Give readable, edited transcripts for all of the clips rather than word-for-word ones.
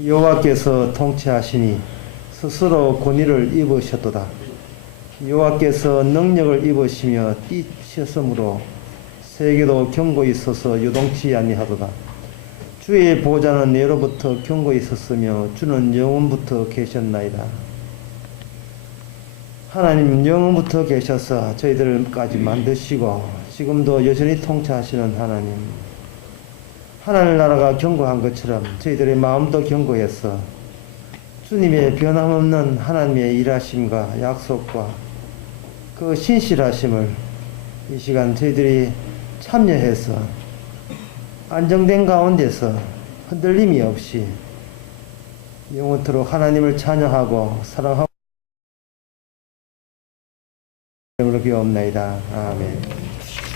여호와께서 통치하시니 스스로 권위를 입으셨도다. 여호와께서 능력을 입으시며 뛰셨으므로 세계도 견고히 서서 요동치 아니하도다. 주의 보좌는 예로부터 견고히 섰으며 주는 영원부터 계셨나이다. 하나님 영원부터 계셔서 저희들까지 만드시고 지금도 여전히 통치하시는 하나님, 하늘나라가 견고한 것처럼 저희들의 마음도 견고해서 주님의 변함없는 하나님의 일하심과 약속과 그 신실하심을 이 시간 저희들이 참여해서 안정된 가운데서 흔들림이 없이 영원토록 하나님을 찬양하고 사랑하고 이름으로 기옵나이다. 아멘.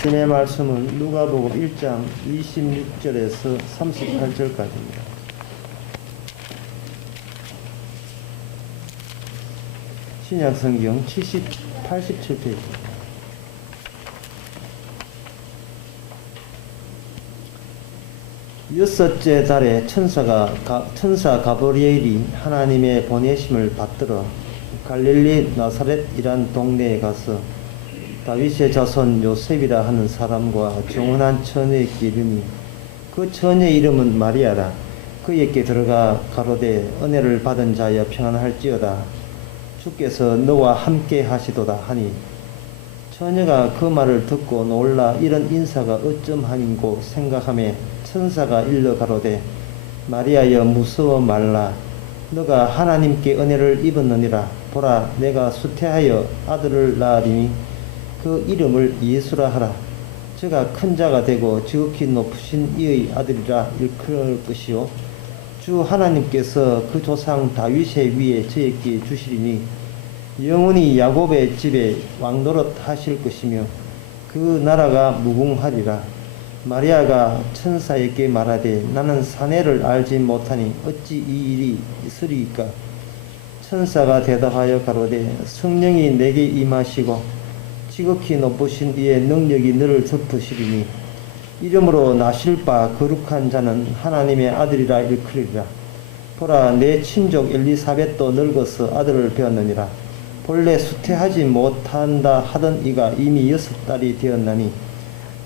주님의 말씀은 누가복음 1장 26절에서 38절까지입니다. 신약성경 87페이지입니다. 여섯째 달에 천사 가브리엘이 하나님의 보내심을 받들어 갈릴리 나사렛이란 동네에 가서 다윗의 자손 요셉이라 하는 사람과 정혼한 처녀에게 이르니 그 처녀 이름은 마리아라. 그에게 들어가 가로되 은혜를 받은 자여 평안할지어다. 주께서 너와 함께 하시도다 하니 처녀가 그 말을 듣고 놀라 이런 인사가 어쩌하는고 생각하며 천사가 일러 가로되 마리아여 무서워 말라. 너가 하나님께 은혜를 입었느니라. 보라 내가 수태하여 아들을 낳으리니 그 이름을 예수라 하라. 저가 큰 자가 되고 지극히 높으신 이의 아들이라 일컬을 것이요 주 하나님께서 그 조상 다윗의 위에 저에게 주시리니 영원히 야곱의 집에 왕노릇 하실 것이며 그 나라가 무궁하리라. 마리아가 천사에게 말하되 나는 사내를 알지 못하니 어찌 이 일이 있으리이까. 천사가 대답하여 가로되 성령이 내게 임하시고 지극히 높으신 이의 능력이 너를 덮으시리니 이름으로 나실 바 거룩한 자는 하나님의 아들이라 일컬으리라. 보라 내 친족 엘리사벳도 늙어서 아들을 배었느니라. 본래 수태하지 못한다 하던 이가 이미 6달이 되었나니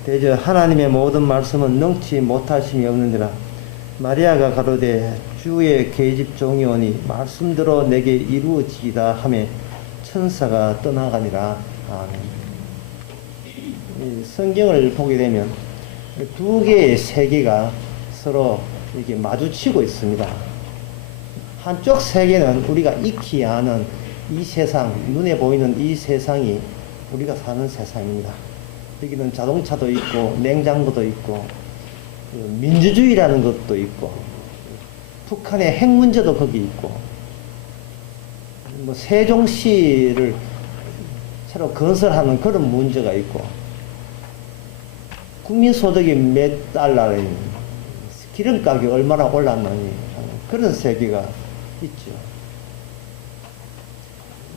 대저 하나님의 모든 말씀은 능치 못하심이 없느니라. 마리아가 가로되 주의 계집 종이오니 말씀대로 내게 이루어지이다 하며 천사가 떠나가니라. 아멘. 성경을 보게 되면 두 개의 세계가 서로 이렇게 마주치고 있습니다. 한쪽 세계는 우리가 익히 아는 이 세상, 눈에 보이는 이 세상이 우리가 사는 세상입니다. 여기는 자동차도 있고 냉장고도 있고 민주주의라는 것도 있고 북한의 핵 문제도 거기 있고 뭐 세종시를 새로 건설하는 그런 문제가 있고 국민소득이 몇 달러니 기름값이 얼마나 올랐느니 그런 세계가 있죠.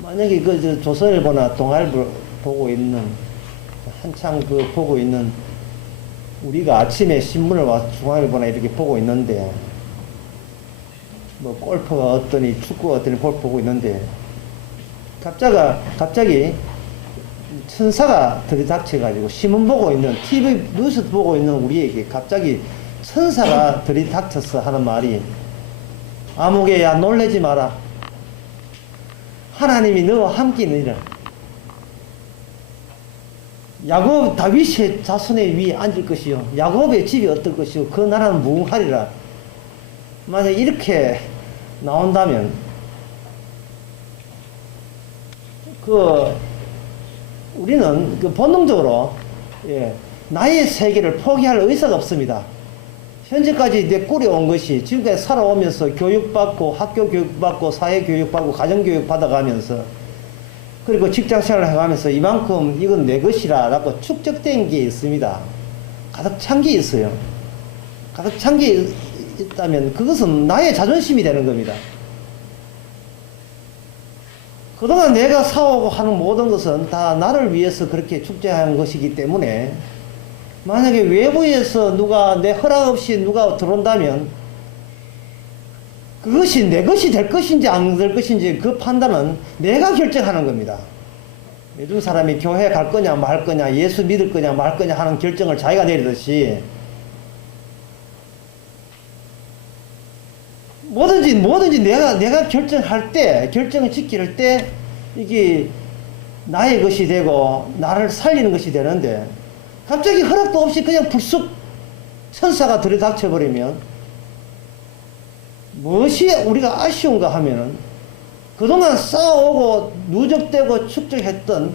만약에 그 조선일보나 동아일보 보고 있는 한창 보고 있는 우리가 아침에 신문을 와서 중앙일보나 이렇게 보고 있는데 뭐 골프가 어떠니 축구가 어떠니 보고 있는데 갑자기 천사가 들이닥쳐가지고 신문 보고 있는 TV 뉴스 보고 있는 우리에게 갑자기 천사가 들이닥쳐서 하는 말이 아무개야 놀라지 마라. 하나님이 너와 함께 있느니라. 야곱 다윗의 자손의 위에 앉을 것이요 야곱의 집이 어떨 것이요 그 나라는 무궁하리라. 만약 이렇게 나온다면 우리는 본능적으로 나의 세계를 포기할 의사가 없습니다. 현재까지 꾸려온 것이 지금까지 살아오면서 교육받고 학교 교육받고 사회 교육받고 가정 교육 받아가면서 그리고 직장생활을 해가면서 이만큼 이건 내 것이라 라고 축적된 게 있습니다. 가득 찬 게 있어요. 가득 찬 게 있다면 그것은 나의 자존심이 되는 겁니다. 그동안 내가 사오고 하는 모든 것은 다 나를 위해서 그렇게 축제한 것이기 때문에 만약에 외부에서 내 허락 없이 누가 들어온다면 그것이 내 것이 될 것인지 안 될 것인지 그 판단은 내가 결정하는 겁니다. 요즘 사람이 교회 갈 거냐 말 거냐, 예수 믿을 거냐 말 거냐 하는 결정을 자기가 내리듯이 뭐든지 내가 결정할 때, 결정을 지킬 때 이게 나의 것이 되고 나를 살리는 것이 되는데, 갑자기 허락도 없이 그냥 불쑥 천사가 들이닥쳐 버리면 무엇이 우리가 아쉬운가 하면은 그동안 쌓아오고 누적되고 축적했던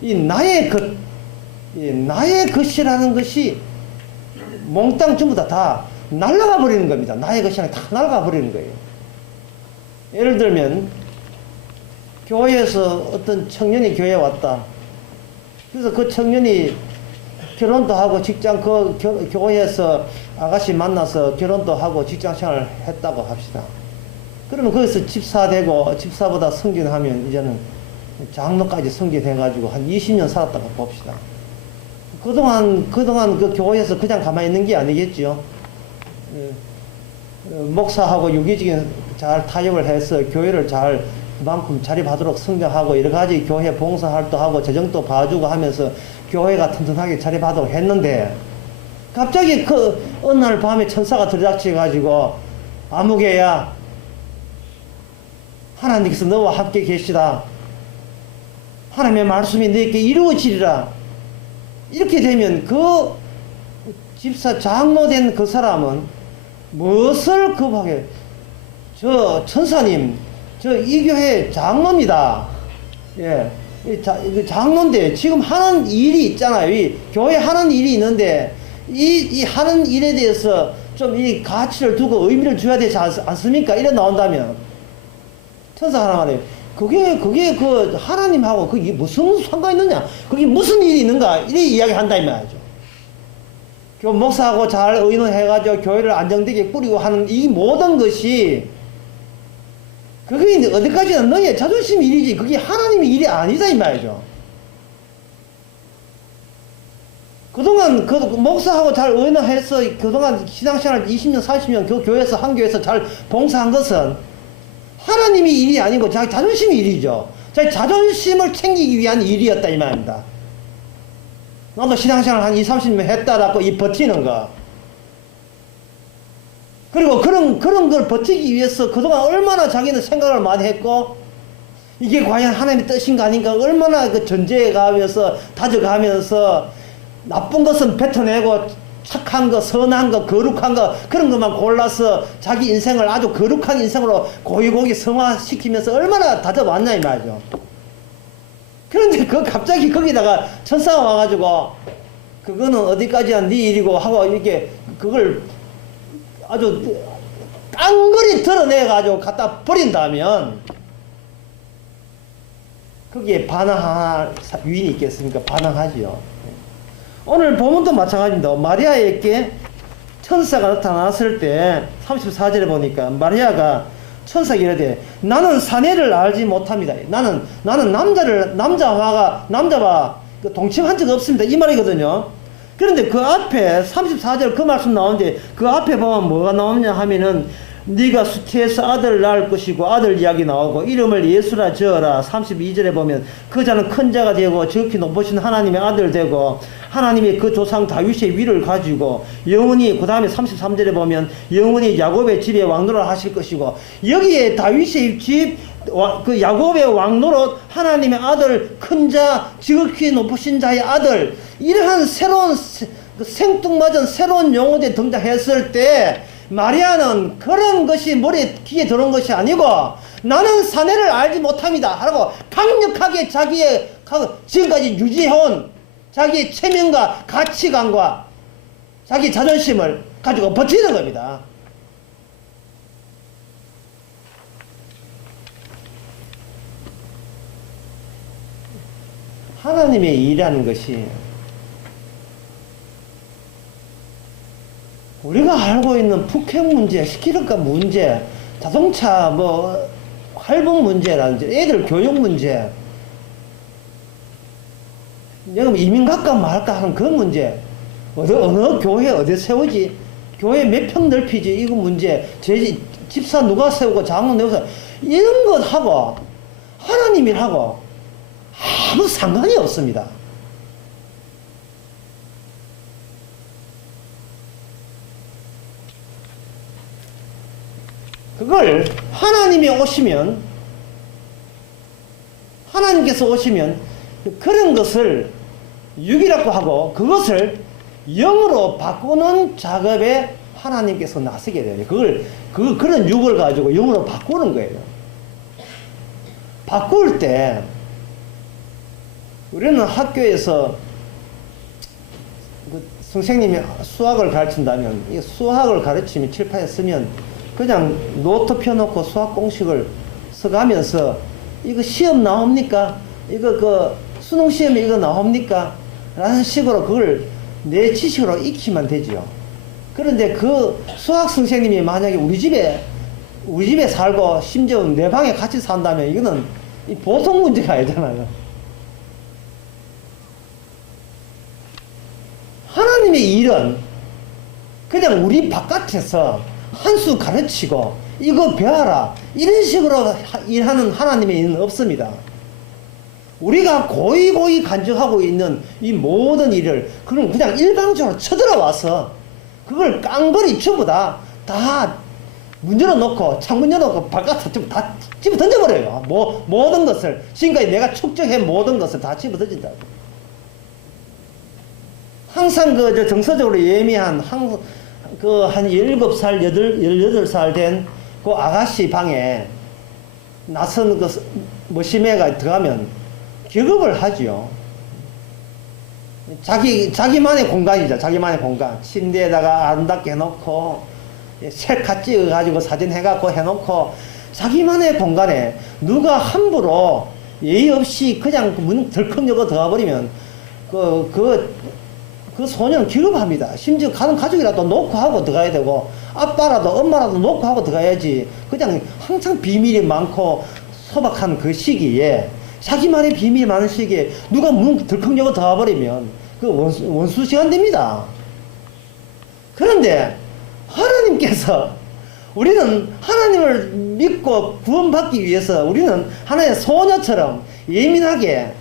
이 나의 것이라는 것이 몽땅 전부 다 날아가 버리는 겁니다. 나의 것이 다 날아가 버리는 거예요. 예를 들면 교회에서 어떤 청년이 교회에 왔다. 그래서 그 청년이 결혼도 하고 직장 교회에서 아가씨 만나서 결혼도 하고 직장 생활을 했다고 합시다. 그러면 거기서 집사되고 집사보다 승진하면 이제는 장로까지 승진해가지고 한 20년 살았다고 봅시다. 그동안 그 교회에서 그냥 가만히 있는 게 아니겠죠. 목사하고 유기직인 잘 타협을 해서 교회를 잘 그만큼 자립하도록 성장하고 여러 가지 교회 봉사활동하고 재정도 봐주고 하면서 교회가 튼튼하게 자립하도록 했는데, 갑자기 그 어느 날 밤에 천사가 들이닥쳐가지고 아무개야 하나님께서 너와 함께 계시다. 하나님의 말씀이 너에게 이루어지리라. 이렇게 되면 그 집사 장로된 그 사람은 무엇을 급하게, 저 천사님, 저 이 교회 장로입니다. 예, 장로인데 지금 하는 일이 있잖아요. 이 교회 하는 일이 있는데 이 하는 일에 대해서 좀 이 가치를 두고 의미를 줘야 되지 않습니까? 이래 나온다면 천사 하나 말이에요. 그게 그 하나님하고 그게 무슨 상관이 있느냐? 그게 무슨 일이 있는가? 이래 이야기한다 이 말이죠. 목사하고 잘 의논해가지고 교회를 안정되게 꾸리고 하는 이 모든 것이 그게 어디까지나 너의 자존심 일이지 그게 하나님의 일이 아니다 이 말이죠. 그동안 그 목사하고 잘 의논해서 그동안 신앙생활 20년 30년 그 교회에서 한 교회에서 잘 봉사한 것은 하나님의 일이 아니고 자기 자존심의 일이죠. 자기 자존심을 챙기기 위한 일이었다 이 말입니다. 나도 신앙생활 한 20, 30년 했다라고 이 버티는 거. 그리고 그런 걸 버티기 위해서 그동안 얼마나 자기는 생각을 많이 했고, 이게 과연 하나님의 뜻인가 아닌가 얼마나 그 전제해 가면서 다져가면서 나쁜 것은 뱉어내고 착한 거, 선한 거, 거룩한 거 그런 것만 골라서 자기 인생을 아주 거룩한 인생으로 고이고이 성화시키면서 얼마나 다져왔냐 이 말이죠. 그런데 갑자기 거기다가 천사가 와가지고 그거는 어디까지야 네 일이고 하고 이렇게 그걸 아주 깡그리 드러내가지고 갖다 버린다면 거기에 반항할 위인이 있겠습니까? 반항하지요. 오늘 본문도 마찬가지입니다. 마리아에게 천사가 나타났을 때 34절에 보니까 마리아가 천사가 이르되 나는 사내를 알지 못합니다. 나는 남자와 동침한 적 없습니다. 이 말이거든요. 그런데 그 앞에 34절 그 말씀 나오는데 그 앞에 보면 뭐가 나오냐 하면은 네가 수태에서 아들을 낳을 것이고 아들 이야기 나오고 이름을 예수라 지어라. 32절에 보면 그 자는 큰 자가 되고 지극히 높으신 하나님의 아들 되고 하나님의 그 조상 다윗의 위를 가지고 영원히, 그 다음에 33절에 보면 영원히 야곱의 집에 왕노릇 하실 것이고, 여기에 다윗의 집 그 야곱의 왕노릇 하나님의 아들 큰 자 지극히 높으신 자의 아들, 이러한 새로운 생뚱맞은 새로운 용어들이 등장했을 때 마리아는 그런 것이 머리에 귀에 들어온 것이 아니고 나는 사내를 알지 못합니다 하고 강력하게 자기의 지금까지 유지해온 자기의 체면과 가치관과 자기 자존심을 가지고 버티는 겁니다. 하나님의 일이라는 것이 우리가 알고 있는 북핵 문제, 스키르카 문제, 자동차 할부 문제라든지 애들 교육 문제, 내가 이민 갈까 말까 하는 그런 문제, 어느 교회 어디 세우지, 교회 몇 평 넓히지 이거 문제, 집사 누가 세우고 장로 누가 세우고 이런 것하고 하나님 일하고 아무 상관이 없습니다. 그걸 하나님께서 오시면 그런 것을 육이라고 하고 그것을 영으로 바꾸는 작업에 하나님께서 나서게 돼요. 그런 육을 가지고 영으로 바꾸는 거예요. 바꿀 때 우리는 학교에서 선생님이 수학을 가르친다면 이 수학을 가르치면 칠판에 쓰면 그냥 노트 펴놓고 수학 공식을 써가면서 이거 시험 나옵니까? 이거 수능 시험에 이거 나옵니까? 라는 식으로 그걸 내 지식으로 익히면 되지요. 그런데 그 수학 선생님이 만약에 우리 집에 살고 심지어 내 방에 같이 산다면 이거는 보통 문제가 아니잖아요. 하나님의 일은 그냥 우리 바깥에서 한 수 가르치고 이거 배워라 이런 식으로 일하는 하나님의 일은 없습니다. 우리가 고이 간증하고 있는 이 모든 일을 그럼 그냥 일방적으로 쳐들어와서 그걸 깡벌이 전부 다 문 열어놓고 창문 열어놓고 바깥에 다 집어 던져버려요. 모든 것을 지금까지 내가 축적해 모든 것을 다 집어 던진다고. 항상 정서적으로 예민한 한 17살, 18살 된 그 아가씨 방에 낯선 머시매가 들어가면 기겁을 하지요. 자기만의 공간이죠. 자기만의 공간. 침대에다가 아름답게 해놓고, 셀카 찍어가지고 사진 해갖고 해놓고, 자기만의 공간에 누가 함부로 예의 없이 그냥 문 덜컥 열고 들어가버리면, 그 소년은 기겁합니다. 심지어 가는 가족이라도 놓고 하고 들어가야 되고, 아빠라도 엄마라도 놓고 하고 들어가야지. 그냥 항상 비밀이 많고 소박한 그 시기에, 자기만의 비밀이 많은 시기에 누가 문 덜컥 열고 들어가 버리면 그 원수 시간 됩니다. 그런데 하나님께서 우리는 하나님을 믿고 구원받기 위해서 우리는 하나의 소녀처럼 예민하게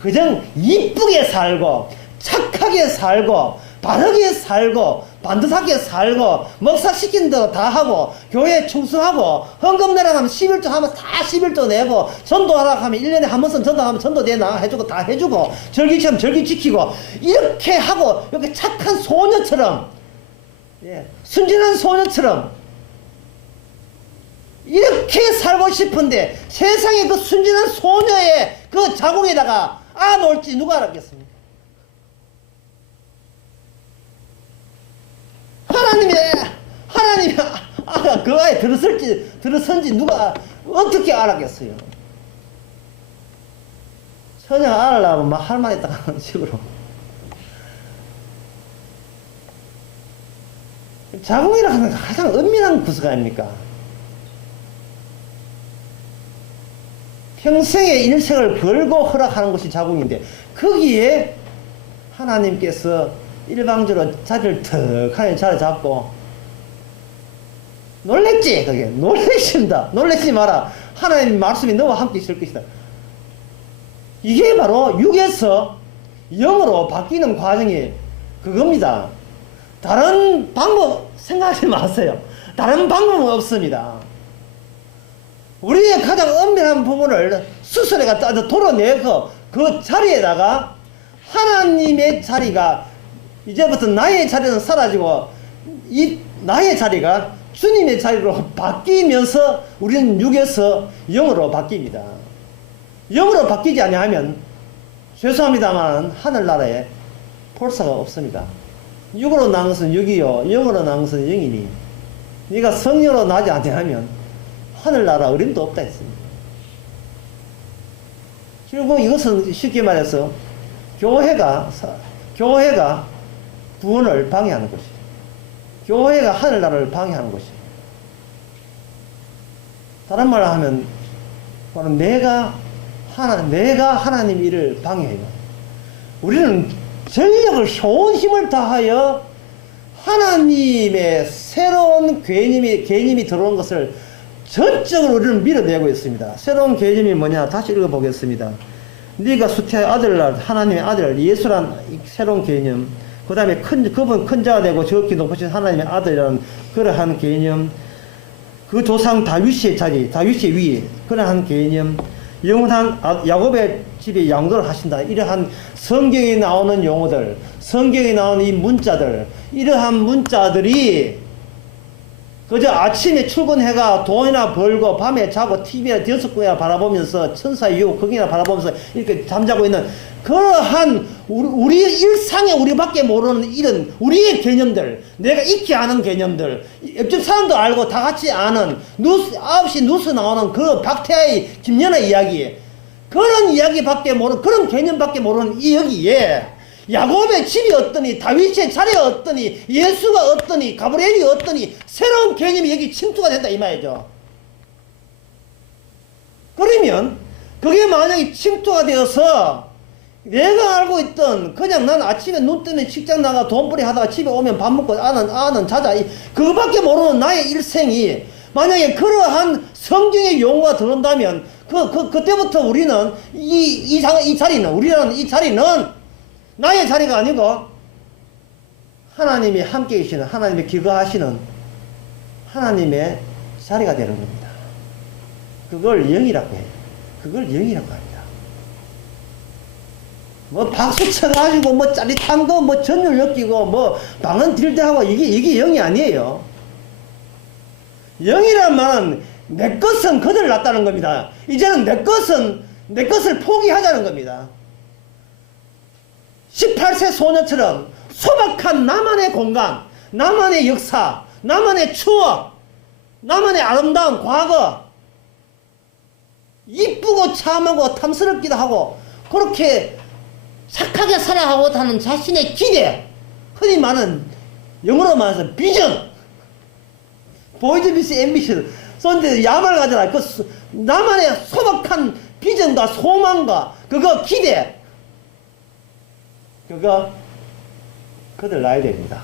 그냥 이쁘게 살고 착하게 살고 바르게 살고 반듯하게 살고 목사 시킨 대로 다 하고 교회 충성하고 헌금 내라고 하면 11조 하면 다 11조 내고 전도하라고 하면 1년에 한 번씩 전도하면 전도 내나 해주고 다 해주고 절기 지키면 절기 지키고 이렇게 하고 이렇게 착한 소녀처럼 순진한 소녀처럼 이렇게 살고 싶은데 세상에 그 순진한 소녀의 그 자궁에다가 놓을지 누가 알았겠습니까? 하나님이 그 아이 들었은지 누가 어떻게 알았겠어요? 처녀가 알으려면 막 할 말 있다 하는 식으로. 자궁이라고 하는 가장 은밀한 구석 아닙니까? 평생의 일생을 걸고 허락하는 것이 자궁인데 거기에 하나님께서 일방적으로 자리를 턱하니 자리 잡고 놀랬지? 그게 놀래신다. 놀래지 마라. 하나님의 말씀이 너와 함께 있을 것이다. 이게 바로 육에서 영으로 바뀌는 과정이 그겁니다. 다른 방법 생각하지 마세요. 다른 방법은 없습니다. 우리의 가장 은밀한 부분을 스스로가 도려내고 그 자리에다가 하나님의 자리가 이제부터 나의 자리는 사라지고 이 나의 자리가 주님의 자리로 바뀌면서 우리는 육에서 영으로 바뀝니다. 영으로 바뀌지 아니하면 죄송합니다만 하늘나라에 볼사가 없습니다. 육으로 난 것은 육이요 영으로 난 것은 영이니 네가 성령으로 나지 아니하면 하늘나라 어림도 없다 했습니다. 결국 이것은 쉽게 말해서 교회가 구원을 방해하는 것이죠. 교회가 하늘나라를 방해하는 것이죠. 다른 말로 하면 바로 내가 하나님 일을 방해해요. 우리는 전력을 온 힘을 다하여 하나님의 새로운 개념이 들어온 것을 전적으로 우리는 밀어내고 있습니다. 새로운 개념이 뭐냐? 다시 읽어보겠습니다. 네가 수태의 아들날, 하나님의 아들, 예수란 새로운 개념, 그 다음에 그분 큰 자가 되고 지극히 높으신 하나님의 아들이라는 그러한 개념, 그 조상 다윗의 자리, 다윗의 위, 그러한 개념, 영원한 야곱의 집에 양도를 하신다. 이러한 성경에 나오는 용어들, 성경에 나오는 이 문자들, 이러한 문자들이 그저 아침에 출근해가 돈이나 벌고 밤에 자고 TV나 디스코나 바라보면서 천사의 유혹 거기나 바라보면서 이렇게 잠자고 있는 그러한 우리의 일상에 우리밖에 모르는 이런 우리의 개념들, 내가 익히 아는 개념들, 옆집 사람도 알고 다 같이 아는 9시 뉴스 나오는 그 박태하의 김연아 이야기, 그런 이야기밖에 모르는, 그런 개념밖에 모르는 이 여기에 야곱의 집이 어떠니, 다윗의 자리가 어떠니, 예수가 어떠니, 가브리엘이 어떠니, 새로운 개념이 여기 침투가 된다 이 말이죠. 그러면 그게 만약에 침투가 되어서 내가 알고 있던 그냥 난 아침에 눈 뜨면 직장 나가 돈벌이 하다가 집에 오면 밥 먹고 아는 자자, 그거밖에 모르는 나의 일생이 만약에 그러한 성경의 용어가 들어온다면 그때부터 우리는 이 자리는 나의 자리가 아니고 하나님이 함께 계시는, 하나님이 기거하시는 하나님의 자리가 되는 겁니다. 그걸 영이라고 해요. 그걸 영이라고 합니다. 뭐 박수 쳐가지고 뭐 짜릿한 거 뭐 전율 느끼고 뭐 방언 딜대하고 이게 영이 아니에요. 영이란 말은 내 것은 그들 놨다는 겁니다. 이제는 내 것을 포기하자는 겁니다. 18세 소녀처럼 소박한 나만의 공간, 나만의 역사, 나만의 추억, 나만의 아름다운 과거, 이쁘고 참하고 탐스럽기도 하고 그렇게 착하게 살아가고 하는 자신의 기대, 흔히 말하는 영어로 말해서 비전, 보이즈 비스 앰비션, son데 야망을 가져라. 그 나만의 소박한 비전과 소망과 그거 기대, 그거 그들 놔야 됩니다.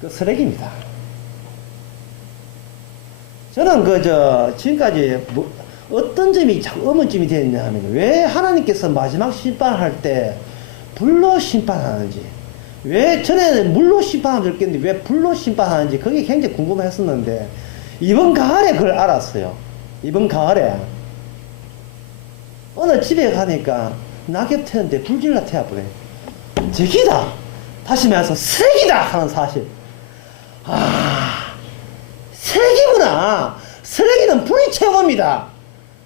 그 쓰레기입니다. 저는 지금까지 어떤 점이 자꾸 의문점이 되느냐 하면, 왜 하나님께서 마지막 심판할 때 불로 심판하는지, 왜 전에는 물로 심판하면 됐겠는데 왜 불로 심판하는지 그게 굉장히 궁금했었는데, 이번 가을에 그걸 알았어요. 이번 가을에 어느 집에 가니까 낙엽 태는데 불길나 태워버려. 저기다, 다시 말해서 쓰레기다 하는 사실. 쓰레기구나. 쓰레기는 불이 최고입니다.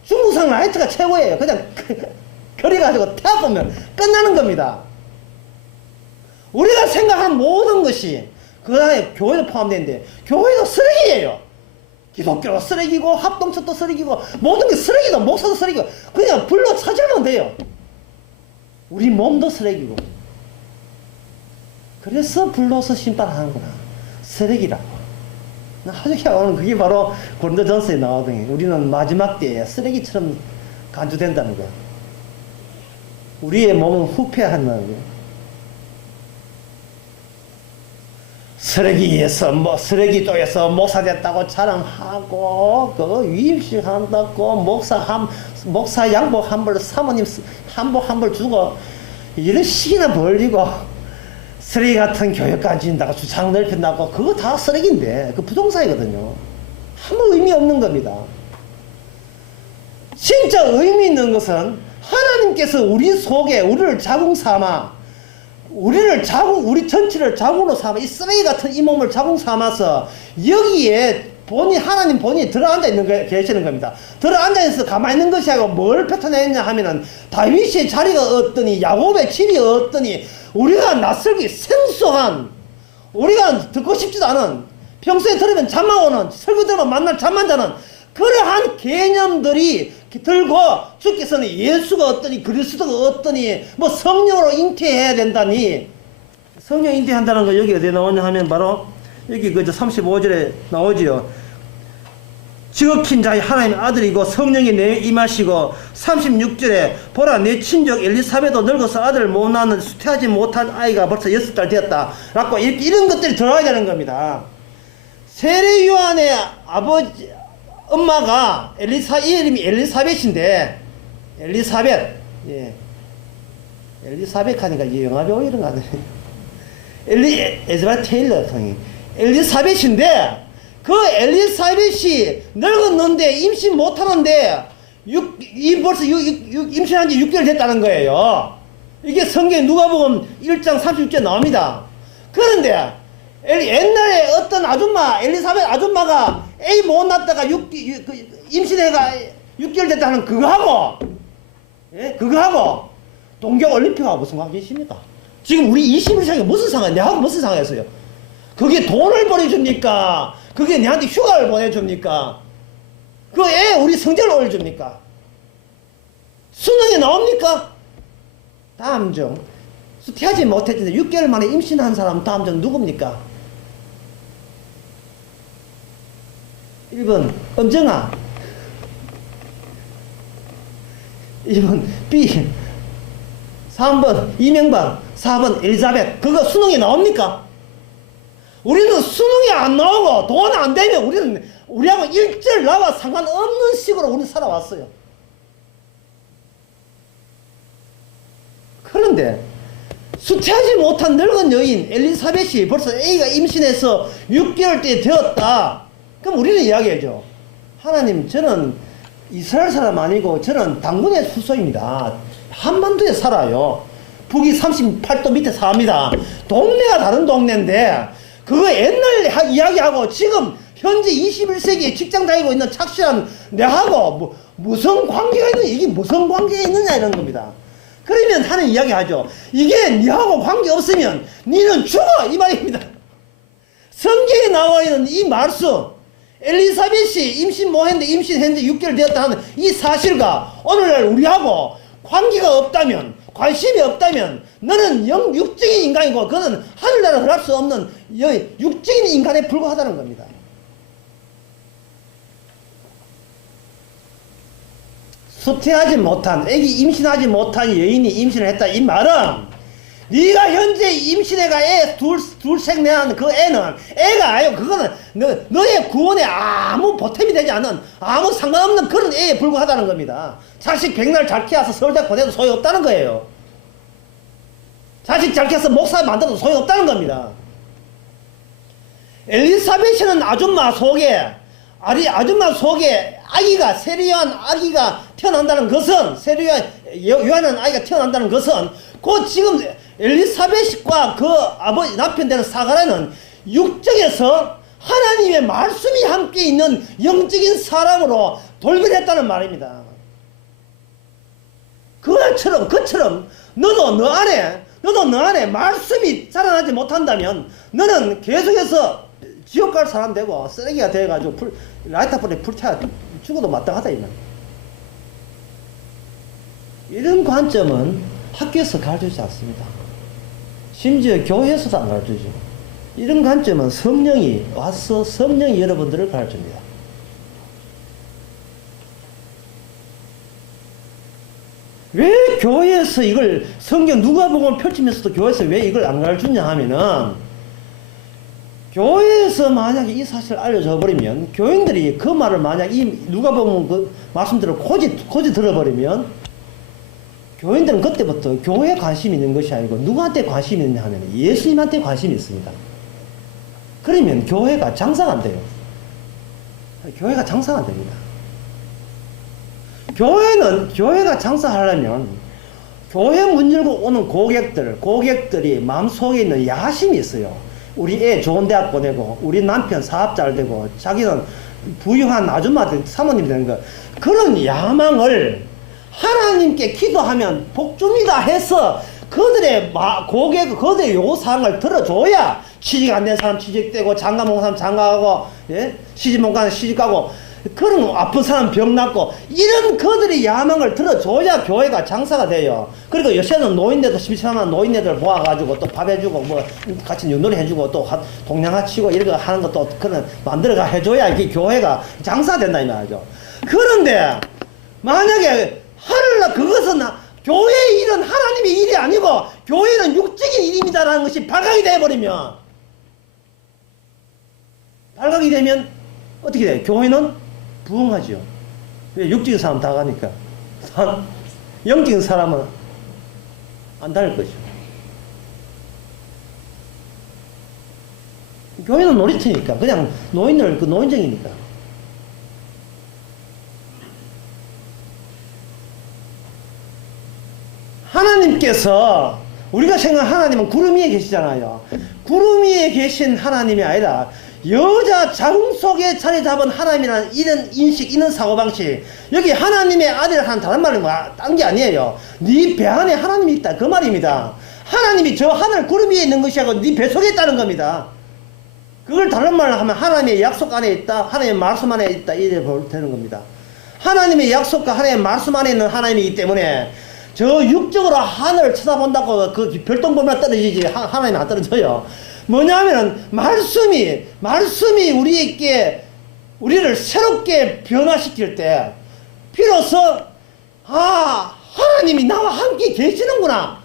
중국산 라이트가 최고예요. 그냥 그래가지고 태워보면 끝나는 겁니다. 우리가 생각한 모든 것이, 그 다음에 교회도 포함되는데, 교회도 쓰레기예요. 기독교도 쓰레기고, 합동체도 쓰레기고, 모든 게 쓰레기도, 목사도 쓰레기고, 그냥 불로 쳐주면 돼요. 우리 몸도 쓰레기고. 그래서 불로서 심판하는구나. 쓰레기라고. 오늘 그게 바로 고린도전서에 나오더니, 우리는 마지막 때에 쓰레기처럼 간주된다는 거야. 우리의 몸은 후패한다는 거야. 쓰레기통에서 목사 됐다고 자랑하고, 위임식 한다고, 목사 양복 한 벌, 사모님 한복 한 벌 주고, 이런 시기나 벌리고, 쓰레기 같은 교육까지 준다고 주창 넓힌다고, 그거 다 쓰레기인데, 그 부동산이거든요. 아무 의미 없는 겁니다. 진짜 의미 있는 것은 하나님께서 우리 속에 우리를 자궁 삼아, 우리 전체를 자궁으로 삼아, 이 쓰레기 같은 이 몸을 자궁 삼아서 여기에 하나님 본인이 들어앉아 계시는 겁니다. 들어앉아 있어서 가만히 있는 것이 아니고 뭘 뱉어내냐 하면은, 다윗의 자리가 어떠니, 야곱의 집이 어떠니, 우리가 낯설기 생소한, 우리가 듣고 싶지도 않은, 평소에 들으면 잠만 오는, 설교 들으면 만날 잠만 자는 그러한 개념들이 들고, 주께서는 예수가 어떠니, 그리스도가 어떠니, 뭐 성령으로 잉태해야 된다니. 성령 잉태한다는 거 여기 어디에 나오냐 하면 바로 여기 35절에 나오지요. 지극히 자의 하나님의 아들이고 성령이 내 임하시고 36절에 보라 내 친족 엘리사벳도 늙어서 아들을 못 낳는 수태하지 못한 아이가 벌써 6달 되었다 라고 이런 것들이 들어가야 되는 겁니다. 세례 요한의 아버지 엄마가 이 이름이 엘리사벳인데 엘리사벳 엘리사벳 하니까 이제 영화 배우 이런 거 같네. 에즈라 테일러 성이 엘리사벳인데 그 엘리사벳이 늙었는데 임신 못하는데 벌써 임신한 지 6개월 됐다는 거예요. 이게 성경 누가복음 1장 36절 나옵니다. 그런데 옛날에 어떤 아줌마 엘리사벳 아줌마가 애 못 낳다가 임신해가 6개월 됐다는 그거하고 그거하고 동계올림픽하고 무슨 관계 있습니까? 지금 우리 21세기가 무슨 상황이야? 내하고 무슨 상황이었어요? 그게 돈을 보내줍니까? 그게 내한테 휴가를 보내줍니까? 그 애 우리 성적을 올려줍니까? 수능에 나옵니까? 다음 중 수태하지 못했는데 6개월 만에 임신한 사람 다음 중 누굽니까? 1번 엄정아 2번 B 3번 이명박 4번 엘리자벳. 그거 수능에 나옵니까? 우리는 수능이 안 나오고 돈 안 되면 우리는 우리하고 일절 나와 상관없는 식으로 우리는 살아왔어요. 그런데 수태하지 못한 늙은 여인 엘리사벳이 벌써 A가 임신해서 6개월 때 되었다. 그럼 우리는 이야기하죠. 하나님, 저는 이스라엘 사람 아니고 저는 당군의 후손입니다. 한반도에 살아요. 북위 38도 밑에 삽니다. 동네가 다른 동네인데 그거 옛날 이야기하고 지금 현재 21세기에 직장 다니고 있는 착실한 내하고 무슨 관계가 있느냐, 이게 무슨 관계가 있느냐 이런 겁니다. 그러면 하는 이야기하죠. 이게 니하고 관계 없으면 니는 죽어 이 말입니다. 성경에 나와 있는 이 말씀, 엘리사벳이 임신 못했는데 임신했는데 6개월 되었다는 이 사실과 오늘날 우리하고 관계가 없다면, 관심이 없다면 너는 육적인 인간이고 그는 하늘나라 들어갈 수 없는 육적인 인간에 불과하다는 겁니다. 수태하지 못한, 애기 임신하지 못한 여인이 임신을 했다 이 말은 네가 현재 임신해가 애 둘씩 낳은 그 애는 애가 아니고 그거는 너의 구원에 아무 보탬이 되지 않는 아무 상관없는 그런 애에 불과하다는 겁니다. 자식 백날 잘 키워서 서울대 보내도 소용없다는 거예요. 자식 잘 키워서 목사 만들어도 소용없다는 겁니다. 엘리사벳이는 아줌마 속에 아기가 세례요한 아기가 태어난다는 것은 요한은 아기가 태어난다는 것은 그 지금 엘리사벳과 그 아버지 남편 되는 사가랴는 육적에서 하나님의 말씀이 함께 있는 영적인 사람으로 돌변했다는 말입니다. 그처럼 너도 너 안에 말씀이 자라나지 못한다면 너는 계속해서 지옥 갈 사람 되고 쓰레기가 돼가지고 라이터불에 불태워 죽어도 마땅하다 이 말. 이런 관점은 학교에서 가르치지 않습니다. 심지어 교회에서도 안 가르치죠. 이런 관점은 성령이 와서 성령이 여러분들을 가르칩니다. 왜 교회에서 이걸 성경 누가복음을 펼치면서도 교회에서 왜 이걸 안 가르치냐 하면은 교회에서 만약에 이 사실을 알려줘 버리면 교인들이 그 말을 만약 이 누가복음 그 말씀대로 고지 들어버리면 교인들은 그때부터 교회에 관심이 있는 것이 아니고 누구한테 관심이 있느냐 하면 예수님한테 관심이 있습니다. 그러면 교회가 장사가 안 돼요. 교회가 장사가 안 됩니다. 교회가 장사하려면 교회 문 열고 오는 고객들이 마음속에 있는 야심이 있어요. 우리 애 좋은 대학 보내고 우리 남편 사업 잘 되고 자기는 부유한 아줌마들 사모님 되는 거, 그런 야망을 하나님께 기도하면 복줍니다 해서 그들의 그들의 요구사항을 들어줘야 취직 안 된 사람 취직되고 장가 못 간 사람 장가가고, 예? 시집 못 가는 시집가고, 그런 아픈 사람 병 낫고 이런 그들의 야망을 들어줘야 교회가 장사가 돼요. 그리고 요새는 노인네들 심심하면 노인네들 모아가지고 또 밥 해주고 뭐 같이 윷놀이 해주고 또 동냥화 치고 이런 거 하는 것도 그런 만들어가 해줘야 이게 교회가 장사된다 이 말이죠. 그런데 만약에 하늘나 그것은 교회의 일은 하나님의 일이 아니고 교회는 육적인 일입니다라는 것이 발각이 돼버리면 어떻게 돼요? 교회는 부흥하죠. 왜? 육적인 사람 다 가니까. 영적인 사람은 안 다닐 거죠. 교회는 놀이터니까. 그냥 노인을, 노인정이니까. 하나님께서, 우리가 생각하는 하나님은 구름 위에 계시잖아요. 구름 위에 계신 하나님이 아니라 여자 자궁 속에 자리 잡은 하나님이라는 이런 인식, 이런 사고방식. 여기 하나님의 아들을 하는 다른 말은 딴 게 아니에요. 네 배 안에 하나님이 있다. 그 말입니다. 하나님이 저 하늘 구름 위에 있는 것이 아니고 네 배 속에 있다는 겁니다. 그걸 다른 말로 하면 하나님의 약속 안에 있다. 하나님의 말씀 안에 있다. 이래 볼 되는 겁니다. 하나님의 약속과 하나님의 말씀 안에 있는 하나님이기 때문에 저 육적으로 하늘을 쳐다본다고 그 별똥별만 떨어지지 하나님이 안 떨어져요. 뭐냐면은 말씀이 우리를 새롭게 변화시킬 때 비로소 하나님이 나와 함께 계시는구나.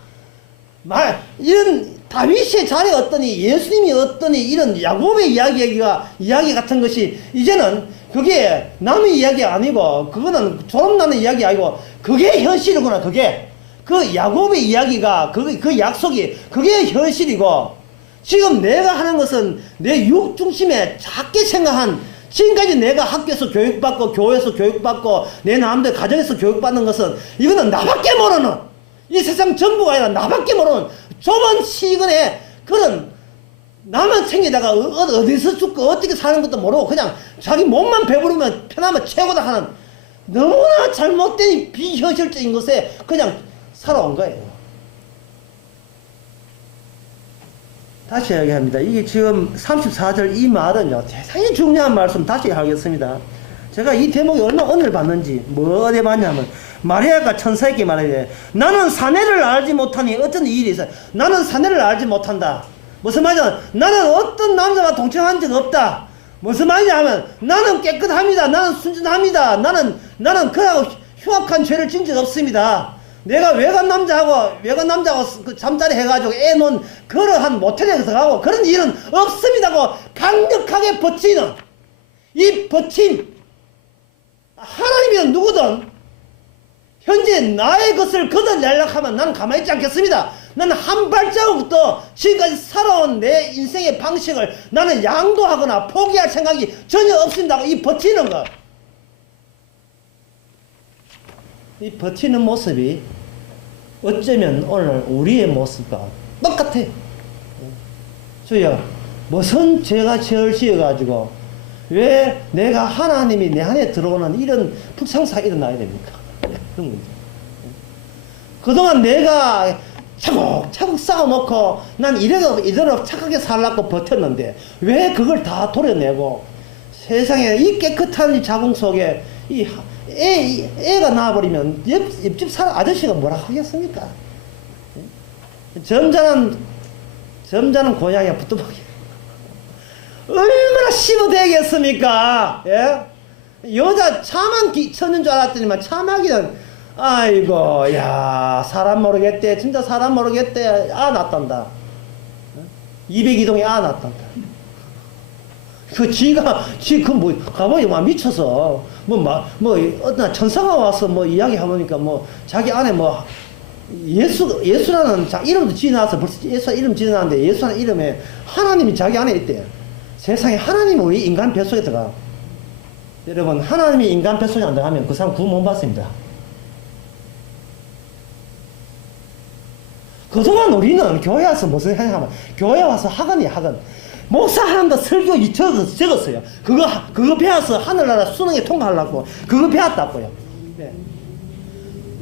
이런 다윗의 자리에 어떠니 예수님이 어떠니 이런 야곱의 이야기 같은 것이 이제는 그게 남의 이야기가 아니고 그거는 조롱나는 이야기 아니고 그게 현실이구나. 그게 그 야곱의 이야기가 그 약속이 그게 현실이고 지금 내가 하는 것은 내 육 중심에 작게 생각한 지금까지 내가 학교에서 교육받고 교회에서 교육받고 내 남들 가정에서 교육받는 것은 이거는 나밖에 모르는 이 세상 전부가 아니라 나밖에 모르는 좁은 시간에 그런 나만 챙기다가 어디서 죽고 어떻게 사는 것도 모르고 그냥 자기 몸만 배부르면 편하면 최고다 하는 너무나 잘못된 비현실적인 것에 그냥 살아온 거예요. 다시 이야기합니다. 이게 지금 34절 이 말은요, 대단히 중요한 말씀 다시 하겠습니다. 제가 이 대목에 얼마나 은혜를 받는지, 뭐 어디 봤냐면, 마리아가 천사에게 말하되, 나는 사내를 알지 못하니 어떤 일이 있어요. 나는 사내를 알지 못한다. 무슨 말이냐? 나는 어떤 남자와 동침한 적 없다. 무슨 말이냐 하면, 나는 깨끗합니다. 나는 순진합니다. 나는 그하고 흉악한 죄를 지은 적 없습니다. 내가 외간 남자하고 그 잠자리 해가지고 애 논 그러한 모텔에 들어가고 그런 일은 없습니다고 강력하게 버티는 이 버팀. 하나님이든 누구든 현재 나의 것을 그들 연락하면 나는 가만히 있지 않겠습니다. 나는 한 발자국부터 지금까지 살아온 내 인생의 방식을 나는 양도하거나 포기할 생각이 전혀 없습니다. 이 버티는 것. 이 버티는 모습이 어쩌면 오늘 우리의 모습과 똑같아. 주여, 무슨 죄가 죄를 지어가지고 왜 내가 하나님이 내 안에 들어오는 이런 불상사가 일어나야 됩니까? 그런 거죠. 그동안 내가 차곡차곡 쌓아놓고 난 이대로 착하게 살라고 버텼는데 왜 그걸 다 도려내고 세상에 이 깨끗한 이 자궁 속에 이 애가 나와버리면 옆집 사람 아저씨가 뭐라 하겠습니까? 점잖은 고양이가 붙어보기 얼마나 씹어대겠습니까? 예? 여자 차만 쳐는 줄 알았더니만 차마기는 아이고 야 사람 모르겠대. 진짜 사람 모르겠대. 낳단다. 202동에 낳단다. 가보니 미쳐서, 어떤 천사가 와서 이야기해보니까 자기 안에 예수라는 이름도 지어놨어. 벌써 예수 이름 지어놨는데 예수라는 이름에 하나님이 자기 안에 있대. 세상에 하나님은 왜 인간 뱃속에 들어가? 여러분, 하나님이 인간 뱃속에 안 들어가면 그 사람 구원 못 받습니다. 그동안 우리는 교회 와서 무슨 하냐면, 교회 와서 학원. 목사 하는데 설교 적었어요. 그거 배워서 하늘나라 수능에 통과하려고 그거 배웠다고요. 네.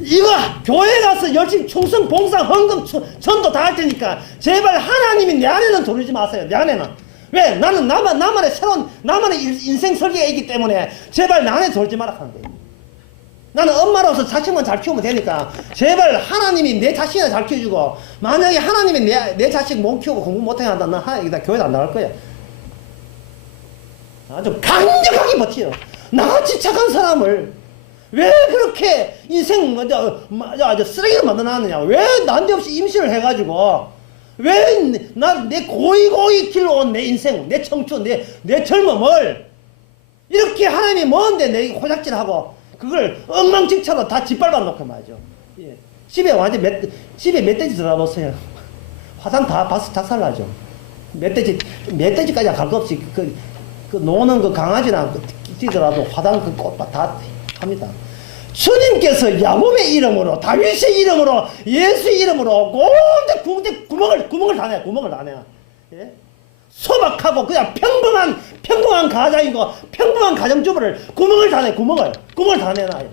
이거 교회 가서 열심히 충성, 봉사, 헌금, 전도 다 할 테니까 제발 하나님이 내 안에는 들어오지 마세요. 내 안에는. 왜? 나는 나만의 새로운, 나만의 인생 설계가 있기 때문에 제발 나 안에 돌지 마라 하는 거예요. 나는 엄마로서 자식만 잘 키우면 되니까 제발 하나님이 내 자식이나 잘 키워주고, 만약에 하나님이 내 자식 못 키우고 공부 못하게 한다, 난 하나님이다 교회도 안 나갈 거야. 아주 강력하게 버텨요. 나같이 착한 사람을 왜 그렇게 인생 아주 쓰레기로 만들어놨느냐. 왜 난데없이 임신을 해가지고 왜 내 고이고이 길러온 내 인생, 내 청춘, 내 젊음을 이렇게 하나님이 뭔데 내 호작질하고 그걸 엉망진창으로 다 짓밟아 놓고 말이죠. 예. 집에 완전 집에 멧돼지 들어가보세요. 화상 다 봐서 작살나죠. 멧돼지까지 갈 거 없이 그 노는 그 강아지나 뛰더라도 화상 그 꽃밭 다 합니다. 주님께서 야곱의 이름으로, 다윗의 이름으로, 예수의 이름으로 공대 구멍을 다 내요. 구멍을 다 내요. 예? 소박하고 그냥 평범한 가장이고 평범한 가정주부를 구멍을 다 내요. 구멍을 다 내놔요.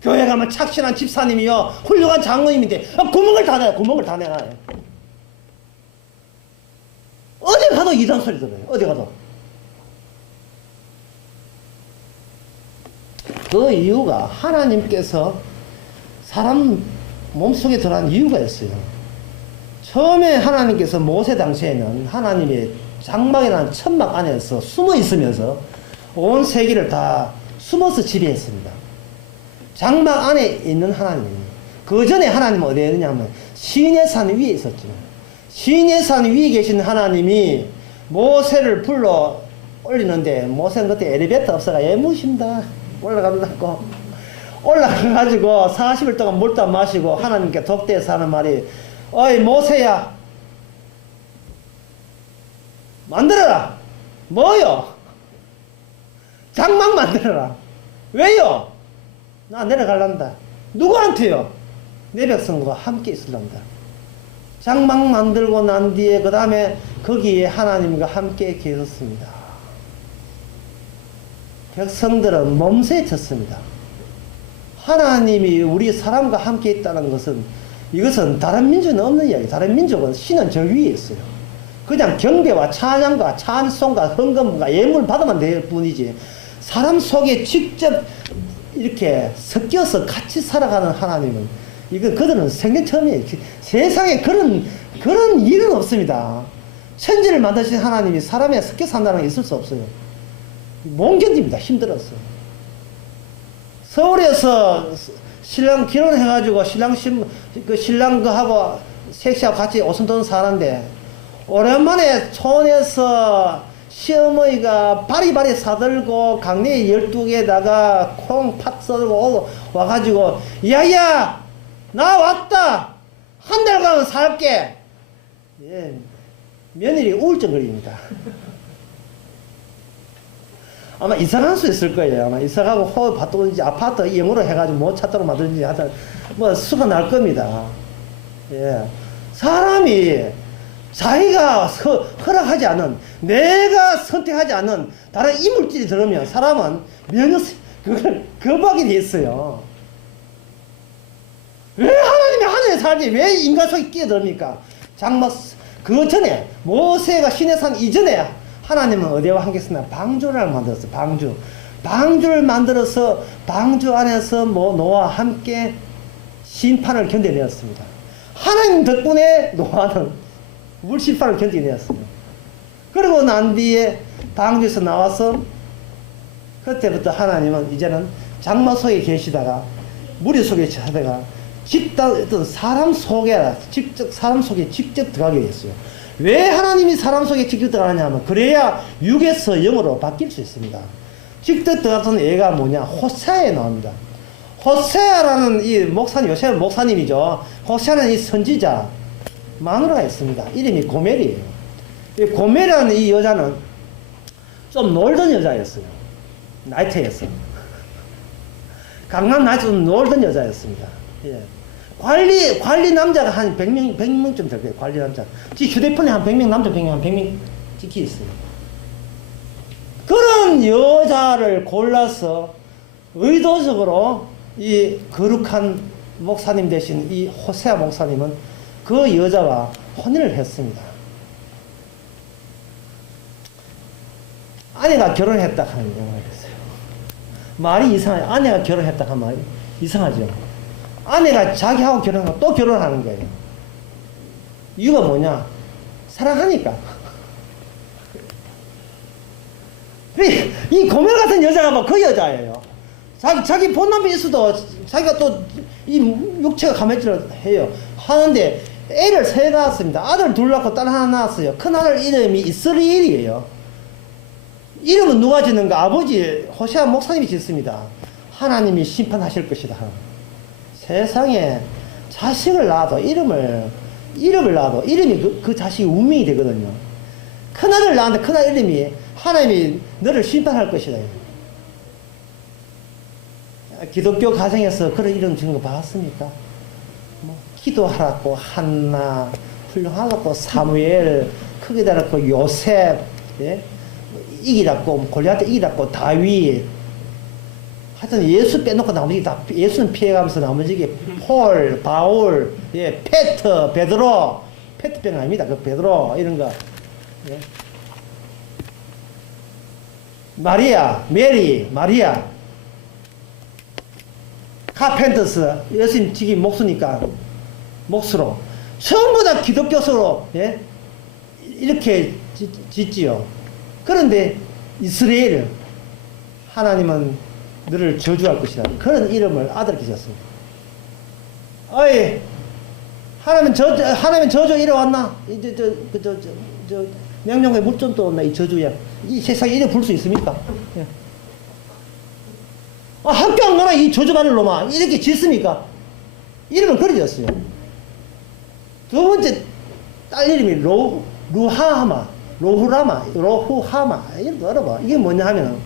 교회 가면 착실한 집사님이요, 훌륭한 장로님인데 구멍을 다 내요. 구멍을 다 내놔요. 어디 가도 이상 소리 들어요. 어디 가도. 그 이유가 하나님께서 사람 몸속에 들어간 이유가 있어요. 처음에 하나님께서 모세 당시에는 하나님의 장막이라는 천막 안에서 숨어 있으면서 온 세계를 다 숨어서 지배했습니다. 장막 안에 있는 하나님. 그 전에 하나님은 어디에 있느냐면 시내산 위에 있었죠. 시내산 위에 계신 하나님이 모세를 불러 올리는데, 모세는 그때 엘리베이터 없어가 예무십니다. 올라가가지고 40일 동안 물도 안 마시고 하나님께 독대해서 하는 말이, 어이 모세야, 만들어라. 뭐요? 장막 만들어라. 왜요? 나 내려갈란다. 누구한테요? 내 백성과 함께 있을란다. 장막 만들고 난 뒤에 그 다음에 거기에 하나님과 함께 계셨습니다. 백성들은 몸서에 쳤습니다. 하나님이 우리 사람과 함께 있다는 것은, 이것은 다른 민족은 없는 이야기. 다른 민족은 신은 저 위에 있어요. 그냥 경배와 찬양과 찬송과 헌금과 예물 받으면 될 뿐이지, 사람 속에 직접 이렇게 섞여서 같이 살아가는 하나님은, 이거 그들은 생전 처음이에요. 세상에 그런 일은 없습니다. 천지를 만드신 하나님이 사람에 섞여 산다는 게 있을 수 없어요. 못 견딥니다. 힘들었어. 서울에서 신랑 결혼해가지고 신랑 그하고 섹시하고 같이 오순도순 사는데, 오랜만에 촌에서 시어머니가 바리바리 사들고 강냉이 12개에다가 콩 팥 썰고 와가지고, 야야 나 왔다, 한 달 가면 살게. 예, 며느리 우울증 걸립니다. 아마 이사갈 수 있을 거예요. 아마 이사가고 호흡 받든지 아파트 영어로 해가지고 못 찾도록 만들든지 하여튼 뭐 수가 날 겁니다. 예. 사람이 자기가 허락하지 않은, 내가 선택하지 않은 다른 이물질이 들으면 사람은 그걸 거부하게 돼 있어요. 왜 하나님이 하늘에 살지 왜 인간 속에 끼어듭니까? 그 전에 모세가 시내산 이전에 하나님은 어디와 함께 했으나 방주를 만들었어요. 방주를 만들어서 방주 안에서 노아와 함께 심판을 견뎌내었습니다. 하나님 덕분에 노아는 물 심판을 견뎌내었습니다. 그리고 난 뒤에 방주에서 나와서 그때부터 하나님은 이제는 장막 속에 계시다가 무리 속에 계시다가 사람 속에 직접 들어가게 됐어요. 왜 하나님이 사람 속에 직접 들어가냐면, 그래야 육에서 영으로 바뀔 수 있습니다. 직접 들어갔던 애가 뭐냐, 호세아에 나옵니다. 호세아라는 이 목사님, 요새 목사님이죠. 호세아는 이 선지자 마누라가 있습니다. 이름이 고멜이에요. 이 고멜이라는 이 여자는 좀 놀던 여자였어요. 나이트였어요. 강남 나이트 좀 놀던 여자였습니다. 예. 관리 남자가 한 100명쯤 될 거예요. 관리 남자. 지 휴대폰에 한 100명, 남자 100명, 한 100명 찍혀 있어요. 그런 여자를 골라서 의도적으로 이 거룩한 목사님 되신 이 호세아 목사님은 그 여자와 혼인을 했습니다. 아내가 결혼했다 하는 경우가 있어요. 말이 이상해요. 아내가 결혼했다 하는 말이 이상하죠. 아내가 자기하고 결혼하고 또 결혼하는 거예요. 이유가 뭐냐? 사랑하니까. 이 고멜 같은 여자가 뭐 그 여자예요. 자기 본남이 있어도 자기가 또 이 육체가 감해지려 해요. 하는데 애를 세 낳았습니다. 아들 둘 낳고 딸 하나 낳았어요. 큰 아들 이름이 이스라엘이에요. 이름은 누가 짓는가? 아버지 호세아 목사님이 짓습니다. 하나님이 심판하실 것이다. 세상에 자식을 낳아도 이름을 낳아도 이름이 그 자식이 운명이 되거든요. 큰아들 낳았는데 큰아들 이름이 하나님이 너를 심판할 것이다. 기독교 가정에서 그런 이름 지은 거 봤습니까? 뭐 기도하라고 한나, 훌륭하라고 사무엘, 크게 달았고 요셉, 예? 이기라고 골리앗 이기라고 다윗. 하여튼 예수 빼놓고 나머지 다 예수는 피해가면서 나머지 폴, 바울, 예, 페트, 베드로, 페트병 아닙니다. 그 베드로 이런 거. 예. 마리아, 메리, 마리아, 카펜터스, 예수님 지기 목수니까 목수로 전부 다 기독교서로 예? 이렇게 짓지요. 그런데 이스라엘 하나님은 너를 저주할 것이다. 그런 이름을 아들에게 지었습니다. 어이, 하나님 저주 이래 왔나? 명령에 물 좀 떠온나 이 저주야. 이 세상에 이래 부를 수 있습니까? 예. 학교 안 가나 이 저주받을 놈아 이렇게 짓습니까? 이름은 그리 지었어요. 두 번째 딸 이름이 로후하마 이름도 어려워. 이게 뭐냐 하면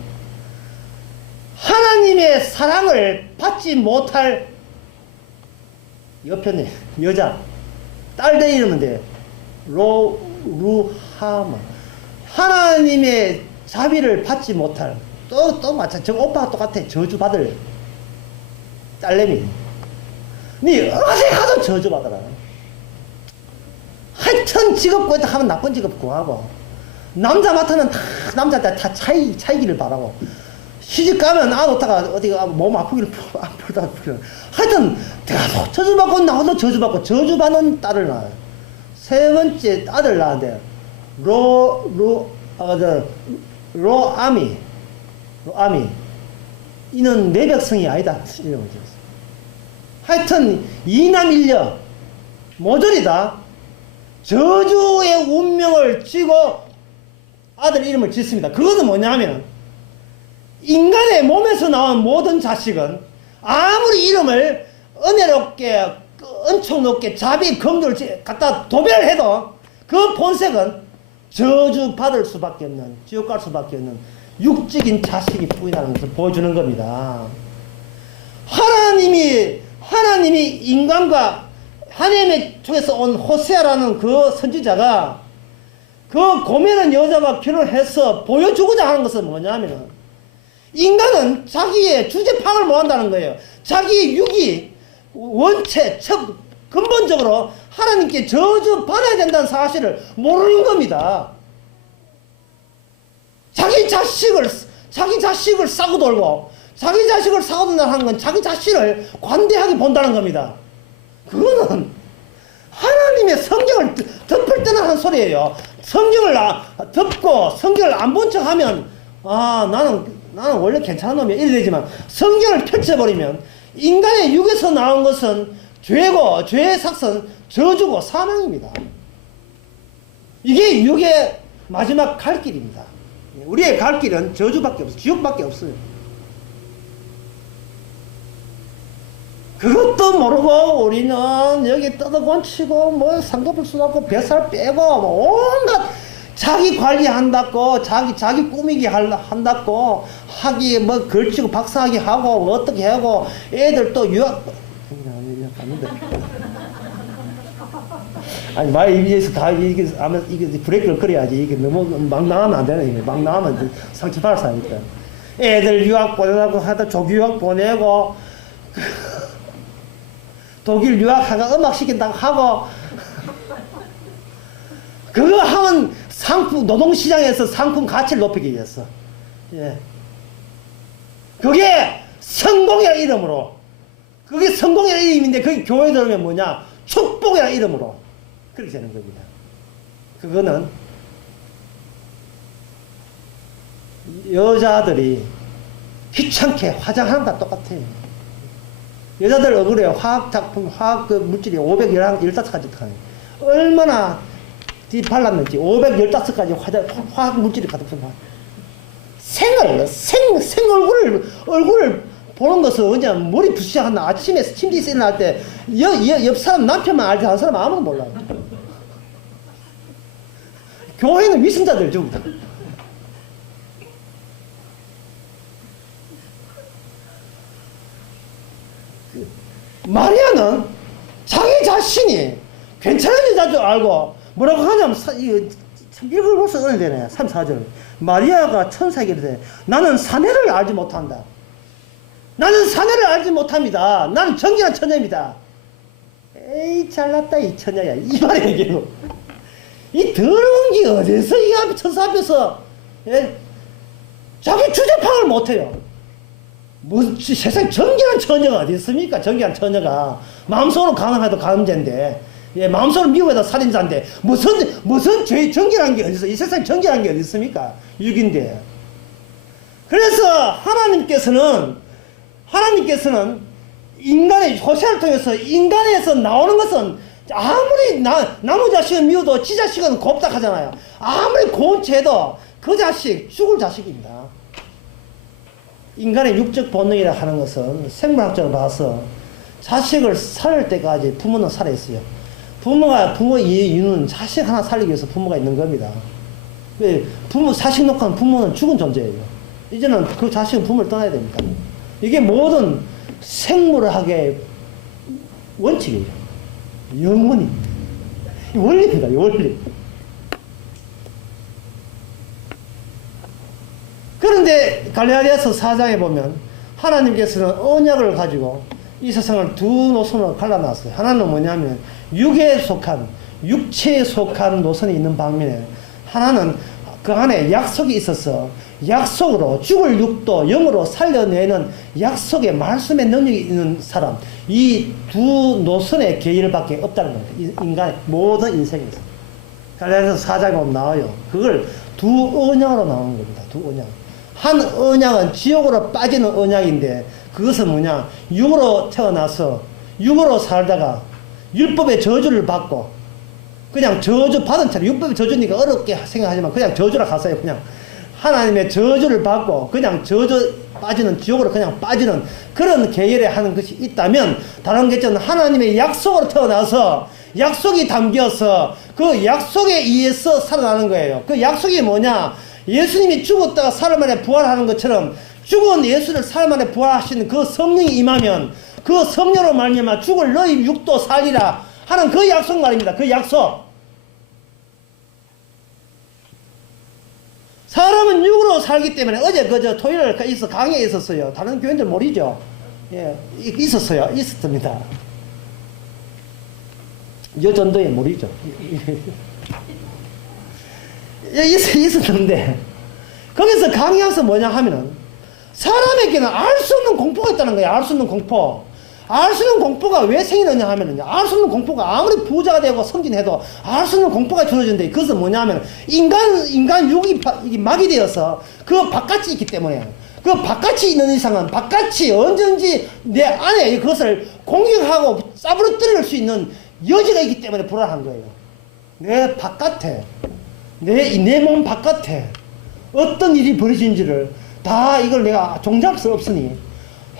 하나님의 사랑을 받지 못할 옆편에 여자 딸 이름은 돼. 루하마 하나님의 자비를 받지 못할 또 마찬가지. 저 오빠가 똑같아. 저주받을 딸내미. 니 어디 가도 저주받아라. 하여튼 직업 구했다 하면 나쁜 직업 구하고 남자 맡으면 다 남자한테 다 차이기를 바라고 시집 가면 안 오다가 어디가 몸 아프기를 아프다 하여튼 내가 저주받고 나도 저주받고 저주받는 딸을 낳아요. 세 번째 아들 낳았는데 로아미 이는 내 백성이 아니다 이름을 지었어요. 하여튼 이남 일녀 모조리다 저주의 운명을 쥐고 아들 이름을 짓습니다. 그것은 뭐냐 하면 인간의 몸에서 나온 모든 자식은 아무리 이름을 은혜롭게 엄청 높게 자비 긍휼을 갖다 도배를 해도 그 본색은 저주 받을 수밖에 없는 지옥 갈 수밖에 없는 육적인 자식이 뿌이라는 것을 보여주는 겁니다. 하나님이 인간과 하나님의 쪽에서 온 호세아라는 그 선지자가 그 고매는 여자와 결혼해서 보여주고자 하는 것은 뭐냐면 인간은 자기의 주제 파악을 못한다는 거예요. 자기의 육이 원체 근본적으로 하나님께 저주 받아야 된다는 사실을 모르는 겁니다. 자기 자식을 싸고 돌고 자기 자식을 싸고 돈다는 건 자기 자신을 관대하게 본다는 겁니다. 그거는 하나님의 성경을 덮을 때는 하는 소리예요. 성경을 덮고 성경을 안 본 척 하면 나는 원래 괜찮은 놈이야 이래 되지만 성경을 펼쳐버리면 인간의 육에서 나온 것은 죄고 죄의 삭은 저주고 사망입니다. 이게 육의 마지막 갈 길입니다. 우리의 갈 길은 저주밖에 없어요. 지옥밖에 없어요. 그것도 모르고 우리는 여기 떠들곤치고 뭐 상급을 쏟았고 뱃살 빼고 뭐 온갖 자기 관리한다고 자기 꾸미기 한다고 하기 뭐 걸치고 박사하기 하고 뭐 어떻게 하고 애들 또 유학 아니 말 입에서 다 이게 브레이크를 걸어야지 이게 너무 막 나가면 안 되네. 이게 막 나가면 상처받을 사니까 애들 유학 보내라고 하다 조교유학 보내고 독일 유학하가 음악 시킨다고 하고 그거 하면 상품 노동시장에서 상품 가치를 높이기 위해서 예. 그게 성공이라는 이름으로, 그게 성공이라는 이름인데 그게 교회 들으면 뭐냐? 축복이라는 이름으로 그렇게 되는 겁니다. 그거는 여자들이 귀찮게 화장하는 것과 똑같아요. 여자들 얼굴에 화학작품, 화학 물질이 515가지 들어가요. 얼마나 발랐는지 515가지 화학 물질이 가득한 생 얼굴을 보는 것은 그냥 머리 부시지 않나. 아침에 침대에서 일어날 때 옆 사람 남편만 알지 다른 사람 아무도 몰라요. 교회는 위선자들 전부 다. 마리아는 자기 자신이 괜찮은 여자인 줄 알고 뭐라고 하냐면 이걸 벌써 어느 되네. 3, 4절. 마리아가 천사에게 이르되 나는 사내를 알지 못한다. 나는 사내를 알지 못합니다. 나는 정결한 처녀입니다. 에이 잘났다 이 처녀야. 이 말이야 이게. 이 더러운 게 어디서 이 앞에 천사 앞에서 예? 자기 주제파악을 못해요. 뭐 세상 정결한 처녀가 어디 있습니까? 정결한 처녀가 마음속으로 가늠해도 가늠죄인데, 예, 마음속으로 미워해도 살인자인데 무슨 죄 정결한 게 어디 있어? 이 세상 정결한 게 어디 있습니까? 육인데. 그래서 하나님께서는 인간의 호세를 통해서 인간에서 나오는 것은 아무리 나무 자식은 미워도 지 자식은 곱다 하잖아요. 아무리 고운 죄도 그 자식 죽을 자식입니다. 인간의 육적 본능이라 하는 것은 생물학적으로 봐서 자식을 살릴 때까지 부모는 살아있어요. 부모의 이유는 자식 하나 살리기 위해서 부모가 있는 겁니다. 자식 놓고 부모는 죽은 존재예요. 이제는 그 자식은 부모를 떠나야 됩니다. 이게 모든 생물학의 원칙이에요. 영원히. 원리입니다. 원리. 그런데 갈라디아서 4장에 보면 하나님께서는 언약을 가지고 이 세상을 두 노선으로 갈라놨어요. 하나는 뭐냐면 육체에 속한 노선이 있는 반면에 하나는 그 안에 약속이 있어서 약속으로 죽을 육도 영으로 살려내는 약속의 말씀의 능력이 있는 사람, 이 두 노선의 계율밖에 없다는 겁니다. 인간의 모든 인생에서. 갈라디아서 4장에 보면 나와요. 그걸 두 언약으로 나오는 겁니다. 두 언약. 한 언약은 지옥으로 빠지는 언약인데 그것은 뭐냐? 육으로 태어나서 육으로 살다가 율법의 저주를 받고 그냥 저주 받은 채로, 율법의 저주니까 어렵게 생각하지만 그냥 저주라 가세요. 그냥 하나님의 저주를 받고 그냥 저주 빠지는, 지옥으로 그냥 빠지는 그런 계열에 하는 것이 있다면, 다른 개체는 하나님의 약속으로 태어나서 약속이 담겨서 그 약속에 의해서 살아나는 거예요. 그 약속이 뭐냐? 예수님이 죽었다가 사흘 만에 부활하는 것처럼 죽은 예수를 사흘 만에 부활하시는 그 성령이 임하면 그 성령으로 말미암아 죽을 너희 육도 살리라 하는 그 약속 말입니다. 그 약속. 사람은 육으로 살기 때문에 어제 토요일 강의에 있었어요. 다른 교인들 모르죠? 예, 있었어요. 있었습니다. 여전도에 모르죠? 있었는데 거기서 강의하면서 뭐냐 하면은 사람에게는 알 수 없는 공포가 있다는 거예요. 알 수 없는 공포. 알 수 없는 공포가 왜 생기느냐 하면은, 알 수 없는 공포가 아무리 부자가 되고 성진해도 알 수 없는 공포가 주어진데, 그것은 뭐냐 하면 인간 육이 막이 되어서 그 바깥이 있기 때문에, 그 바깥이 있는 이상은 바깥이 언제든지 내 안에 그것을 공격하고 싸부러뜨릴 수 있는 여지가 있기 때문에 불안한 거예요. 내 바깥에, 내 몸 바깥에 어떤 일이 벌어진지를 다 이걸 내가 종잡을 수 없으니,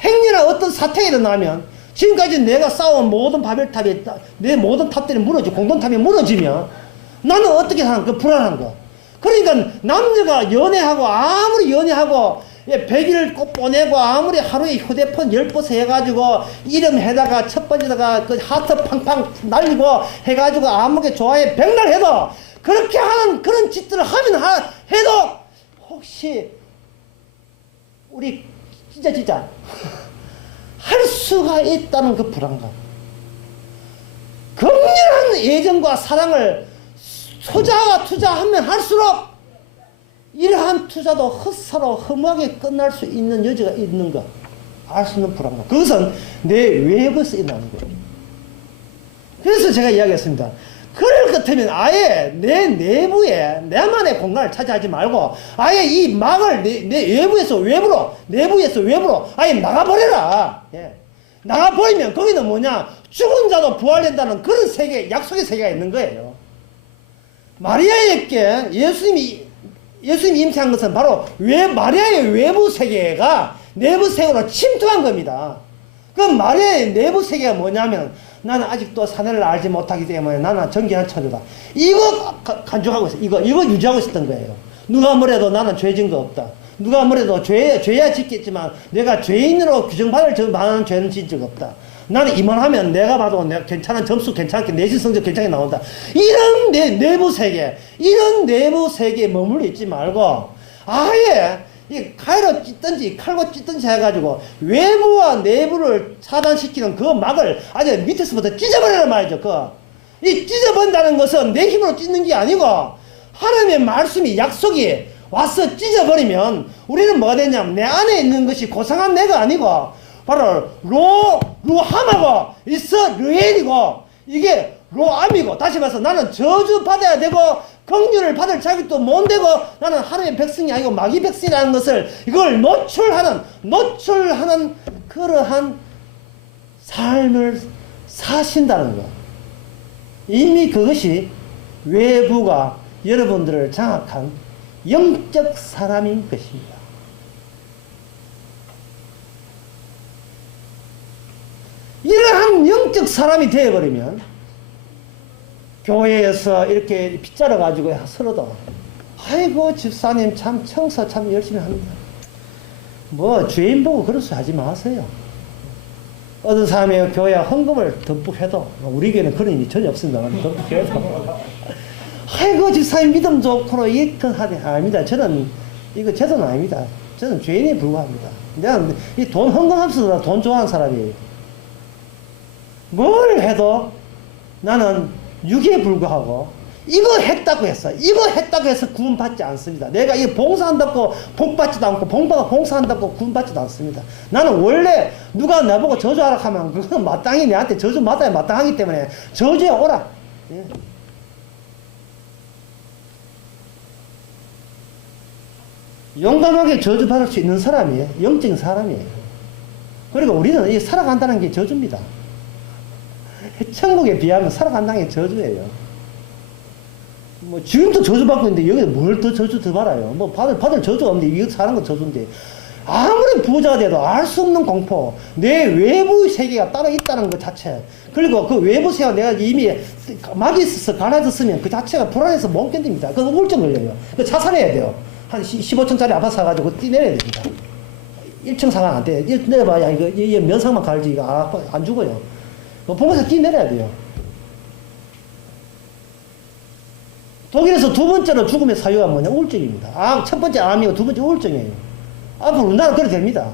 행여나 어떤 사태가 일어나면 지금까지 내가 쌓아온 모든 바벨탑이, 내 모든 탑들이 무너지고 공동탑이 무너지면 나는 어떻게 하는 그 불안한 거. 그러니까 남녀가 연애하고 아무리 연애하고 100일 꼭 보내고 아무리 하루에 휴대폰 10번씩 해가지고 이름 해다가 첫 번째다가 그 하트 팡팡 날리고 해가지고 아무게 좋아해 백날 해도, 그렇게 하는 그런 짓들을 하면 해도 혹시 우리 진짜 할 수가 있다는 그 불안감, 격렬한 애정과 사랑을 투자하면 할수록 이러한 투자도 헛사로 허무하게 끝날 수 있는 여지가 있는 거. 알 수 있는 불안감. 그것은 내 외부에서 일어나는 거예요. 그래서 제가 이야기했습니다. 그럴 것 같으면 아예 내 내부에 내만의 공간을 차지하지 말고 아예 이 막을 내 외부에서 외부로 내부에서 외부로 아예 나가버려라. 예. 나가버리면 거기는 뭐냐, 죽은 자도 부활된다는 그런 세계, 약속의 세계가 있는 거예요. 마리아에게 예수님이 잉태한 것은 바로 마리아의 외부 세계가 내부 세계로 침투한 겁니다. 그럼 마리아의 내부 세계가 뭐냐면, 나는 아직도 사내를 알지 못하기 때문에 나는 정결한 처녀다. 이거 간주하고 있어. 이거 유지하고 있었던 거예요. 누가 뭐래도 나는 죄 진 거 없다. 누가 뭐래도 죄야 짓겠지만 내가 죄인으로 규정받을 만한 죄는 진 적 없다. 나는 이만하면 내가 봐도 내가 괜찮은 점수 괜찮게 내신 성적 괜찮게 나온다. 이런 내부 세계, 이런 내부 세계에 머물러 있지 말고 아예 이 칼로 찢든지 칼로 찢든지 해가지고 외부와 내부를 차단시키는 그 막을 아주 밑에서부터 찢어버리란 말이죠. 이 찢어버린다는 것은 내 힘으로 찢는 게 아니고 하나님의 말씀이, 약속이 와서 찢어버리면 우리는 뭐가 되냐면 내 안에 있는 것이 고상한 내가 아니고 바로 루함하고 있어 르엘이고 이게 로암이고, 다시 말해서 나는 저주받아야 되고 긍휼을 받을 자격도 못 되고 나는 하나님의 백성이 아니고 마귀 백성이라는 것을 이걸 노출하는 그러한 삶을 사신다는 것. 이미 그것이 외부가 여러분들을 장악한 영적 사람인 것입니다. 이러한 영적 사람이 되어버리면 교회에서 이렇게 빗자루 가지고 서로도 아이고 집사님 참 청소 참 열심히 합니다. 뭐 죄인 보고 그런 소리 하지 마세요. 어떤 사람이 교회 헌금을 듬뿍 해도, 우리 교회는 그런 일이 전혀 없습니다. 듬뿍 해도 아이고 집사님 믿음 좋고 이렇게 하네. 아닙니다. 저는 이거 제 돈 아닙니다. 저는 죄인에 불과합니다. 내가 이 돈 헌금하면서 돈 좋아하는 사람이에요. 뭘 해도 나는 육에 불과하고 이거 했다고 해서 구원받지 않습니다. 내가 이 봉사한다고 복받지도 않고 봉사한다고 구원받지도 않습니다. 나는 원래 누가 나보고 저주하라 하면 그건 마땅히 내한테 저주 받아야 마땅하기 때문에 저주에 오라. 예. 용감하게 저주받을 수 있는 사람이에요. 영적인 사람이에요. 그리고 우리는 이 살아간다는 게 저주입니다. 천국에 비하면 살아간다는 게 저주예요. 뭐 지금도 저주받고 있는데 여기서 뭘 더 저주 더 받아요. 뭐 받을 저주가 없는데 이거 사는 건 저주인데, 아무리 부자가 돼도 알 수 없는 공포, 내 외부 세계가 따로 있다는 것 자체, 그리고 그 외부 세계가 내가 이미 막이 있어서 갈라졌으면 그 자체가 불안해서 못 견딥니다. 그건 우울증 걸려요. 그 자살해야 돼요. 한 15층짜리 아파트 사가지고 뛰내려야 됩니다. 1층 상황 안 돼. 내려봐야 이거 면상만 갈지 이거 안 죽어요. 봉사에서 뛰내려야 돼요. 독일에서 두 번째로 죽음의 사유가 뭐냐? 우울증입니다. 첫 번째 암이고 두 번째 우울증이에요. 앞으로 우리나라 그래 됩니다.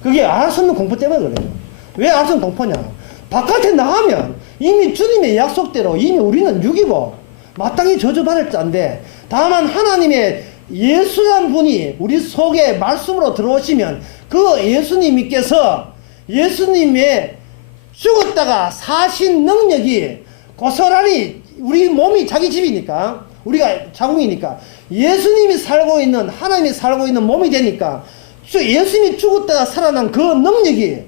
그게 알 수 없는 공포 때문에 그래요. 왜 알 수 없는 공포냐? 바깥에 나가면 이미 주님의 약속대로 이미 우리는 육이고 마땅히 저주받을 자인데, 다만 하나님의 예수란 분이 우리 속에 말씀으로 들어오시면 그 예수님께서 예수님의 죽었다가 사신 능력이 고스란히, 우리 몸이 자기 집이니까, 우리가 자궁이니까 예수님이 살고 있는, 하나님이 살고 있는 몸이 되니까 예수님이 죽었다가 살아난 그 능력이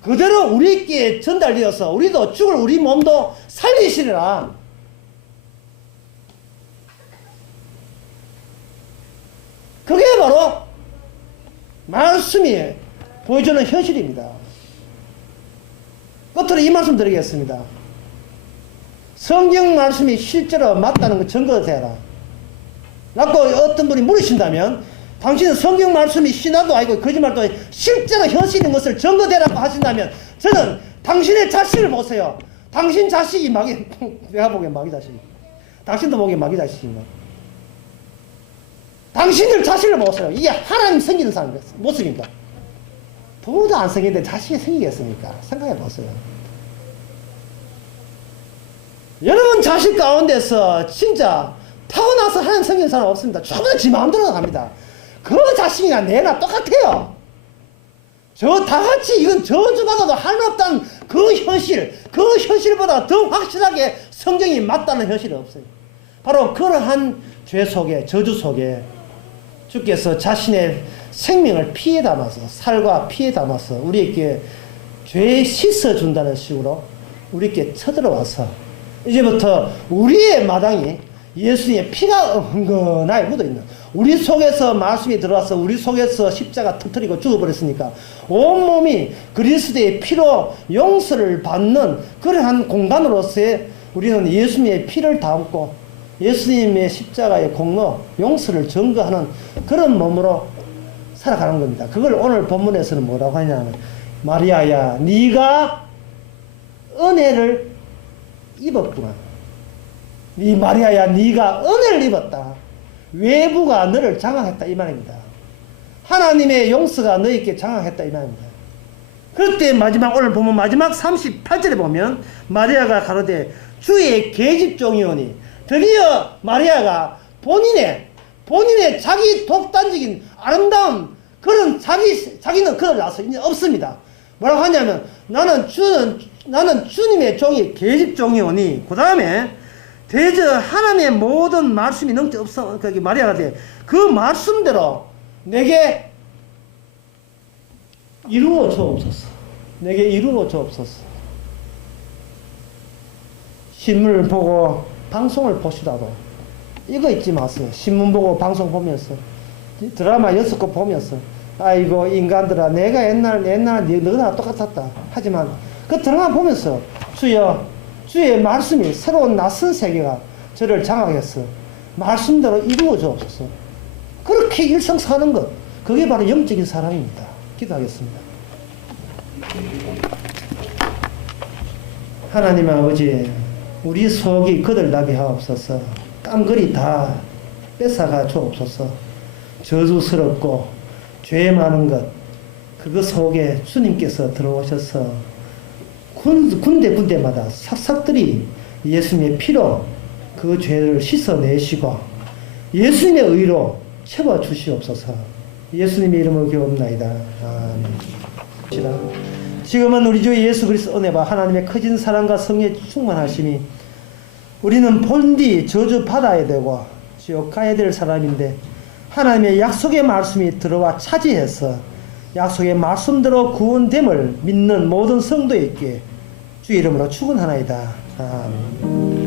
그대로 우리에게 전달되어서 우리도 죽을 우리 몸도 살리시리라. 그게 바로 말씀이 보여주는 현실입니다. 끝으로 이 말씀 드리겠습니다. 성경 말씀이 실제로 맞다는 거 증거되라. 라고 어떤 분이 물으신다면, 당신은 성경 말씀이 신화도 아니고 거짓말도 아니고 실제로 현실인 것을 증거되라고 하신다면, 저는 당신의 자식을 보세요. 당신 자식이 내가 보기엔 마귀 자식입니다. 당신도 보기엔 마귀 자식입니다. 당신들 자식을 보세요. 이게 하나님 섬기는 사람 모습입니다. 부모도 안 섬기는데 자식이 섬기겠습니까? 생각해 보세요. 여러분 자식 가운데서 진짜 타고나서 하나님 섬기는 사람 없습니다. 충분히 지 마음대로 갑니다. 그 자식이나 내나 똑같아요. 저 다같이 이건 저주받아도 할말없다는 그 현실보다 더 확실하게 성경이 맞다는 현실이 없어요. 바로 그러한 죄 속에, 저주 속에 주께서 자신의 생명을 피에 담아서, 살과 피에 담아서 우리에게 죄 씻어준다는 식으로 우리에게 쳐들어와서 이제부터 우리의 마당이 예수님의 피가 흥건하게 묻어있는, 우리 속에서 말씀이 들어와서 우리 속에서 십자가 터뜨리고 죽어버렸으니까 온몸이 그리스도의 피로 용서를 받는 그러한 공간으로서의 우리는 예수님의 피를 담고 예수님의 십자가의 공로 용서를 증거하는 그런 몸으로 살아가는 겁니다. 그걸 오늘 본문에서는 뭐라고 하냐면, 마리아야 네가 은혜를 입었구나. 이 마리아야 네가 은혜를 입었다. 외부가 너를 장악했다 이 말입니다. 하나님의 용서가 너에게 장악했다 이 말입니다. 그럴 때 마지막, 오늘 보면 마지막 38절에 보면 마리아가 가로되 주의 계집종이오니, 드디어 마리아가 본인의 자기 독단적인 아름다운 그런 자기는 그걸 나서 이제 없습니다. 뭐라고 하냐면 나는 주님의 종이 계집종이오니, 그 다음에 대저 하나님의 모든 말씀이 넘치 없어. 거기 마리아가 돼. 그 말씀대로 내게 이루어 주옵소서. 내게 이루어 주옵소서. 신문을 보고 방송을 보시라도 이거 잊지 마세요. 신문 보고 방송 보면서 드라마 6개 보면서 아이고 인간들아 내가 옛날 너나 똑같았다. 하지만 그 드라마 보면서 주의 말씀이 새로운 낯선 세계가 저를 장악했어. 말씀대로 이루어 주옵소서. 그렇게 일상 사는 것, 그게 바로 영적인 사람입니다. 기도하겠습니다. 하나님 아버지, 우리 속이 거들나게 하옵소서. 깡그리 다 뺏어가 주옵소서. 저주스럽고 죄 많은 것, 그거 속에 주님께서 들어오셔서 군데마다 삭삭들이 예수님의 피로 그 죄를 씻어내시고 예수님의 의로 채워주시옵소서. 예수님의 이름으로 기도합나이다. 아멘. 지금은 우리 주 예수 그리스도 은혜와 하나님의 크신 사랑과 성령의 충만하심이, 우리는 본디 저주 받아야 되고 지옥 가야 될 사람인데 하나님의 약속의 말씀이 들어와 차지해서 약속의 말씀대로 구원됨을 믿는 모든 성도에게 주 이름으로 축원하나이다. 아멘.